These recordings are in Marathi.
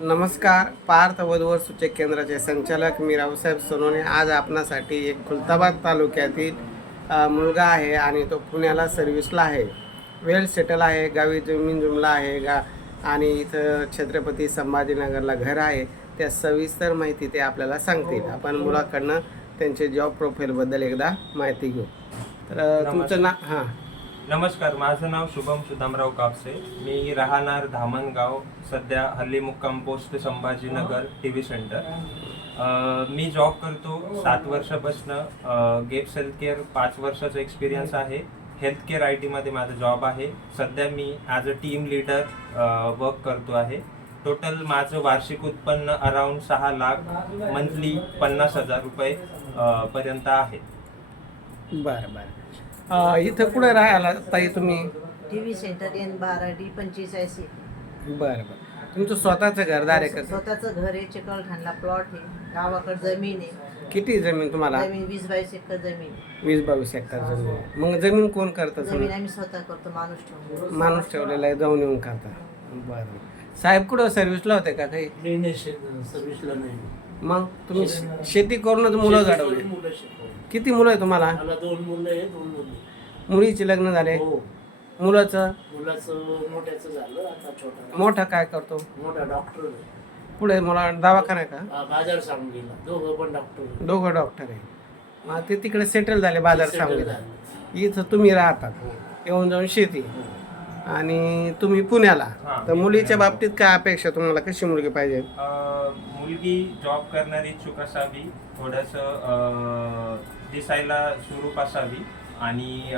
नमस्कार पार्थ वधूवर सूचक केंद्राचे संचालक मी रावसाहेब सोनवणे आज आपणासाठी एक खुलताबाद तालुक्यातील मुलगा आहे आणि तो पुण्याला सर्व्हिसला आहे. वेल सेटल आहे गावी जमीन जुमला आहे गा आणि इथं छत्रपती संभाजीनगरला घर आहे. त्या सविस्तर माहिती ते आपल्याला सांगतील. आपण मुलाकडनं त्यांचे जॉब प्रोफाईलबद्दल एकदा माहिती घेऊ. तर तुमचं ना हां. नमस्कार माझं नाव शुभम सुदामराव कापसे. मी राहणार धामणगाव सध्या हल्ली मुक्काम post Sambhajinagar T V centre मी जॉब करतो सात वर्षापासनं. गेप्स हेल्थ केअर पाच वर्षाचा एक्सपिरियन्स आहे. हेल्थ केअर आय टीमध्ये माझा जॉब आहे. सध्या मी as a team leader work करतो आहे. टोटल माझं वार्षिक उत्पन्न अराउंड सहा लाख मंथली पन्नास हजार रुपये पर्यंत आहे. बरं बरं. अ, इथं कुठे राहायला ताई तुम्ही? टी व्ही सेंटर एन बारा डी पंचवीस ऐंशी बरं बरं. तुमचं स्वतःचं घरदार आहे का स्वतःचं घर आहे चिकलठाणला प्लॉट आहे. गावाकडे जमीन आहे. किती जमीन तुम्हाला? जमीन वीस बावीस एकर जमीन वीस बावीस हेक्टर जमीन आहे. मग जमीन कोण करतं जमीन तुम्ही आम्ही स्वतः करतो माणूस ठेवून माणूस ठेवलेला आहे जाऊन येऊन करता बरं. साहेब कुठं सर्व्हिसला होते का काही? नाही नाही सर्व्हिसला नाही. मग तुम्ही शेती करूनच मुलं घडवली. मुलं शिकवली. किती मुलं आहे तुम्हाला? मला दोन मुलं आहे दोन मुली. मुलीचे लग्न झाले. हो. मुलाचं? मुलाचं मोठ्याचं झालं आता छोटा. मोठा काय करतो? मोठा डॉक्टर आहे. पुढे मला दवाखाना आहे का? हा, बाजार सांगलीला. दोघं पण डॉक्टर आहे. दोघं डॉक्टर आहे. मग ते तिकडे सेटल झाले बाजार Settle झाले. इथं तुम्ही राहतात. हो. येऊन जाऊन शेती. हो. आणि तुम्ही पुण्याला. हां, तर मुलीच्या. बाबतीत काय अपेक्षा तुम्हाला? कशी मुलगी पाहिजे? अ, मुलगी जॉब करणारी इच्छुक असावी थोडंसं दिसायला सुरूप असावी आणि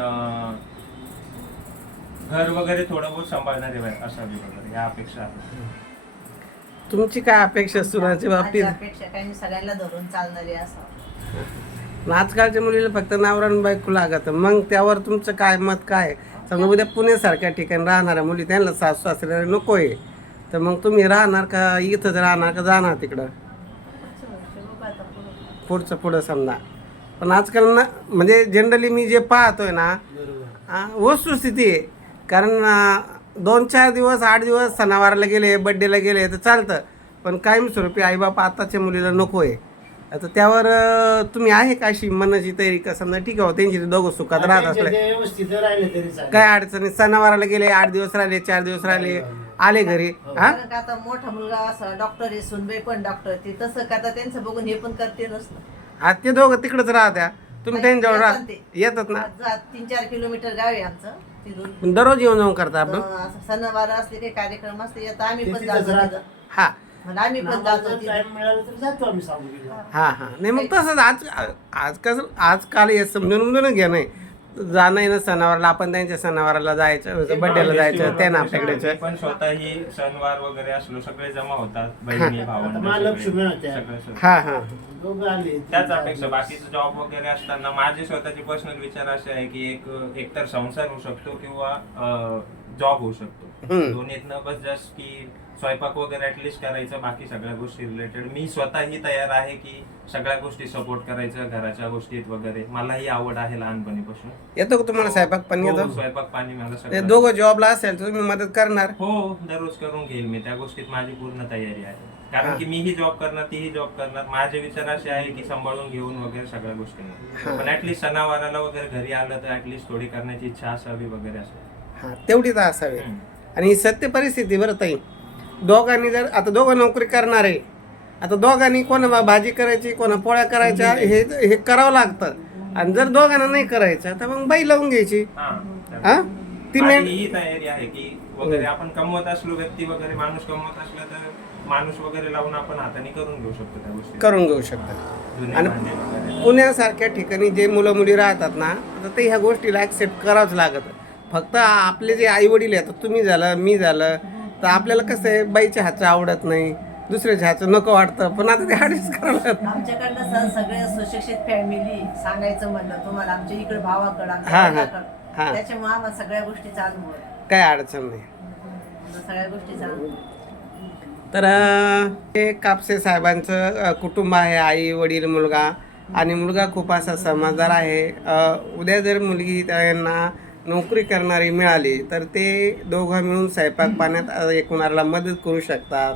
घर वगैरे थोडं बहुत सांभाळणारी असावी वगैरे ह्या अपेक्षा आहेत. तुमची काय अपेक्षा सुनाच्या बाबतीत? माझ्या अपेक्षा काही नाही, सगळ्यांना धरून चालणारी असावं. आजकालच्या मुलीला फक्त नावरान बायको लागत. मग त्यावर तुमचं काय मत काय? समजा उद्या पुण्यासारख्या ठिकाणी राहणाऱ्या मुली त्यांना सासू सासऱ्याला नको आहे तर मग तुम्ही राहणार का इथंच राहणार का जाणार तिकडं? पुढचं पुढं. समजा. पण आजकाल ना म्हणजे जनरली मी जे पाहतोय ना वस्तुस्थिती आहे. कारण दोन चार दिवस आठ दिवस सणावाराला गेले बड्डेला गेले तर चालतं. पण कायमस्वरूपी आईबाप आताच्या मुलीला नको आहे आता त्यावर तुम्ही आहे का अशी मनाची तयारी का समजा ठीक आहे हो, त्यांची दोघं सुखात राहत असले. काय अडचणी सणावाराला गेले आठ दिवस राहिले चार दिवस राहिले. आले घरी हा. कारण का आता मोठा मुलगा असा डॉक्टर आहे सुनबाई पण डॉक्टर ते तसं का आता त्यांचं बघून हे पण करते नसतं. हा ते दोघं तिकडंच राहत्या. तुम्ही त्यांच्यावर येतात राह. ते. येतात ना? तीन चार किलोमीटर गाव आहे आमचं. तिथून. पण दररोज येऊन जाऊन करता आपण? तर असं सणवार असले काही कार्यक्रम असले तर आम्ही पण तिथंच जातो राहतात. तिथं. हा. म्हणजे आम्ही पण जातो जर तिथं. टाइम मिळाला तर जातो आम्ही सांगलीला हा हा. नाही मग तसंच आज आज कसं आजकाल हे समजून उमजून घ्या नाही जाणं येणं सणावाराला आपण त्यांच्या सणावाराला जायचं बड्डेला जायचं त्यांना आपल्याकडे. मी पण स्वतःही सणवार वगैरे असलो सगळे जमा होतात बहिणी. हा हा. त्याच अपेक्षा. बाकीचं जॉब वगैरे असताना माझे स्वतःचे पर्सनल विचार असे आहे की एक एकतर संसार होऊ शकतो किंवा जॉब होऊ शकतो. हम्म. दोन्हीतनं बस जस्ट की स्वयंपाक वगैरे ऍटलिस्ट करायचं बाकी सगळ्या गोष्टी रिलेटेड मी स्वतःही तयार आहे की सगळ्या गोष्टी सपोर्ट करायचं घराच्या गोष्टीत वगैरे. मलाही आवड आहे लहानपणीपासून. येतो का तुम्हाला स्वयंपाक पण हो, येतो? स्वयंपाक पाणी मला ते सगळं दोघं जॉबला असेल तर तुम्ही मदत करणार. हो दररोज करून घेईल मी. त्या गोष्टीत माझी पूर्ण तयारी आहे. हा. कारण की मीही जॉब करणार तीही जॉब करणार. माझे विचार असे आहे की सांभाळून घेऊन वगैरे सगळ्या हा. गोष्टी पण ऍटलीस्ट सणावाराला वगैरे घरी आलं तर ऍटलीस्ट थोडी करण्याची इच्छा असावी वगैरे असं. हा तेवढी तर असावी. आणि ही सत्य परिस्थिती बरं ताई. दोघांनी जर आता दोघं नोकरी करणार आहे आता दोघांनी कोणा भाजी करायची कोणा पोळ्या करायच्या हे हे करावं लागतं. आणि जर दोघांना नाही करायचं तर मग बाई लावून घ्यायची. हा ती मेन ही तयारी आहे की वगैरे आपण कमवत असलो व्यक्ती वगैरे माणूस कमवत असला तर माणूस वगैरे लावून आपण हाताने करून घेऊ शकतो त्या गोष्टी करून घेऊ शकतात आणि. पुण्यासारख्या ठिकाणी जे मुलं मुली राहतात ना तर ते ह्या गोष्टीला ॲक्सेप्ट करावंच लागत. फक्त आपले जे आई वडील आहेत तुम्ही झालं मी झालं तर आपल्याला कसं आहे बाईच्या हातचं आवडत नाही दुसऱ्याच्या हातचं नको वाटतं पण आता ते करावं लागतं आमच्याकडनं सर सगळे सुशिक्षित फॅमिली सांगायचं म्हणलं तुम्हाला आमच्या इकडे भावाकडं हा, आमच्या हा. वडिलाकडं. हा. त्याच्यामुळे आम्हाला सगळ्या अनुभव आहे काय अडचण नाही सगळ्या गोष्टीचा अनुभव तर अं, हे कापसे साहेबांचं अं, कुटुंब आहे आई वडील मुलगा आणि मुलगा खूप असा समजदार आहे अं, उद्या जर मुलगी त्यांना नोकरी करणारी मिळाली तर ते दोघं मिळून स्वयंपाक पाण्यात एकूणाला मदत करू शकतात.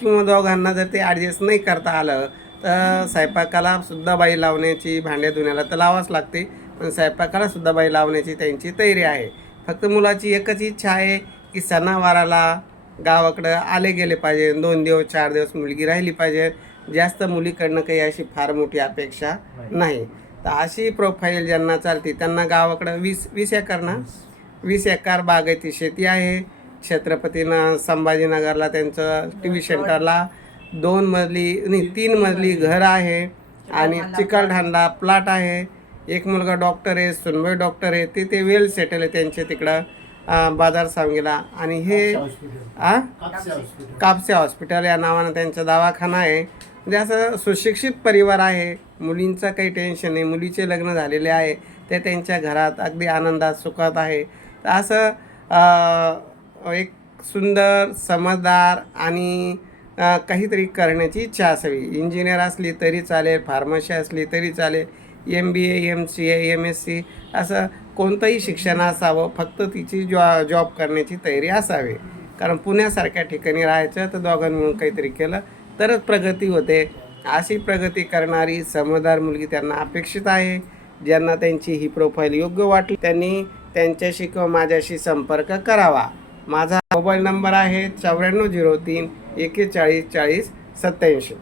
किंवा दोघांना जर ते ॲडजस्ट नाही करता आलं तर स्वयंपाकाला सुद्धा बाई लावण्याची भांडे धुण्याला तर लावाच लागते पण स्वयंपाकाला सुद्धा बाई लावण्याची त्यांची तयारी आहे. फक्त मुलाची एकच इच्छा आहे की सणावाराला गावाकडं आले गेले पाहिजे. दोन दिवस चार दिवस मुलगी राहिली पाहिजे. जास्त मुलीकडनं काही अशी फार मोठी अपेक्षा नाही. तर अशी प्रोफाईल ज्यांना चालते त्यांना गावाकडं वीस वीस एकर ना? वीस. एकर बागायती शेती आहे. छत्रपतीनं संभाजीनगरला त्यांचं टी व्ही सेंटरला दोन मजली नाही तीन मजली घर आहे. आणि चिकलठाणला प्लॉट आहे. एक मुलगा डॉक्टर आहे सुनबाई डॉक्टर आहे. ते ते वेल सेटल आहे त्यांचे तिकडं बाजार सांगीला. आणि हे आ? कापसे हॉस्पिटल या नावानं त्यांचा दवाखाना आहे. म्हणजे असं सुशिक्षित परिवार आहे मुलींचं काही टेन्शन नाही मुलीचे लग्न झालेले आहे ते त्यांच्या घरात अगदी आनंदात सुखात आहे. तर असं एक सुंदर समजदार आणि काहीतरी करण्याची इच्छा असावी. इंजिनियर असली तरी चालेल फार्मसी असली तरी चालेल M B A M C A M S C असं कोणतंही शिक्षण असावं फक्त तिची जॉ जॉब करण्याची तयारी असावी. कारण पुण्यासारख्या ठिकाणी राहायचं तर दोघांनी मिळून काहीतरी केलं तरच प्रगती होते. अशी प्रगती करणारी समजदार मुलगी त्यांना अपेक्षित आहे. ज्यांना त्यांची ही प्रोफाईल योग्य वाटली त्यांनी त्यांच्याशी किंवा माझ्याशी संपर्क करावा. माझा मोबाईल नंबर आहे चौऱ्याण्णव झिरो तीन एकेचाळीस चाळीस सत्याऐंशी